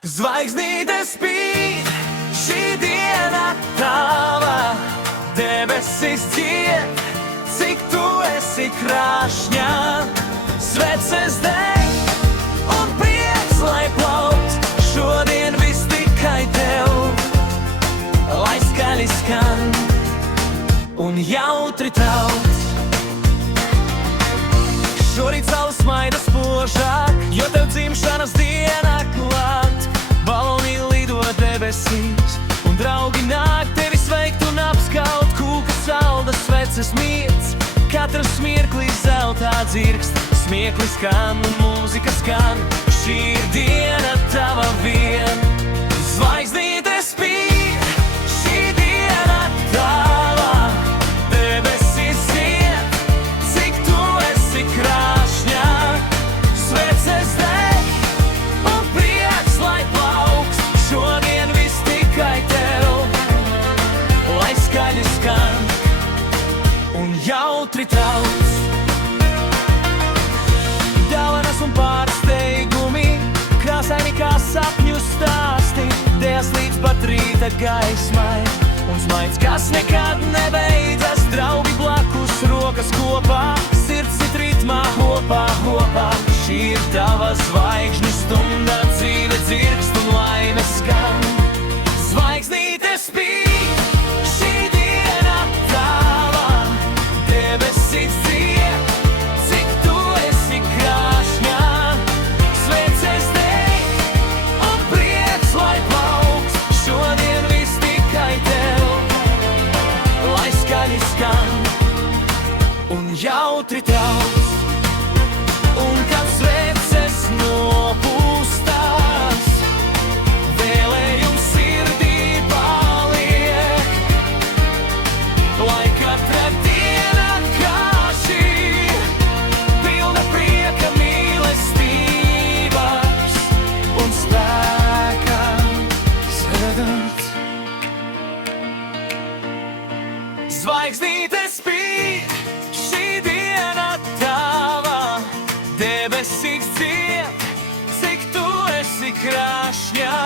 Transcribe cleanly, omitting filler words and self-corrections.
Zvaigznīte spīd, šī diena tava, debesis dzied, cik tu esi krāšņā. Sveces deg un prieks, lai plaukt, šodien viss tikai tev, lai skaļi skan un jautri tauts. Šorīt saule smaida spožāk, jo tev dzimšanas diena klāt. Baloni lido debesīs, un draugi nāk tevi sveikt un apskaut. Kūka salda, sveces miets, katrs mirklis zeltā dzirkst. Smieklis skan un mūzika skan, šī ir diena tava vien. Zvaigznīte spīd, šī diena tava, debesis zied, cik tu esi krāšņā. Sveces deg un prieks, lai plaukst, šodien viss tikai tev, lai skaļi skan un jautri tauts. Dāvanas un pārsteigumi, krāsaini kā sapņu stāsti, dēls līdz pat rīta gaismai, un smaids, kas nekad nebeidzas. Draugi blakus, rokas kopā, sirds sit ritmā, hopā, hopā. Šī ir tava zvaigžņu stunda, dzīve dzirkst un laime skan. Zvaigznīte spīd, šī diena tava, debesis dzied, cik tu esi krāšņā. Sveces deg un prieks, lai plaukst, šodien viss tikai tev, lai skaļi skan un jautri tauts. Un kad sveces nopūstās, vēlējums sirdī paliek, lai katra diena kā šī pilna prieka, mīlestības un spēka sēdēt. Zvaigznīte spīd, šī diena tava, debesis dzied, cik tu esi krāšņā.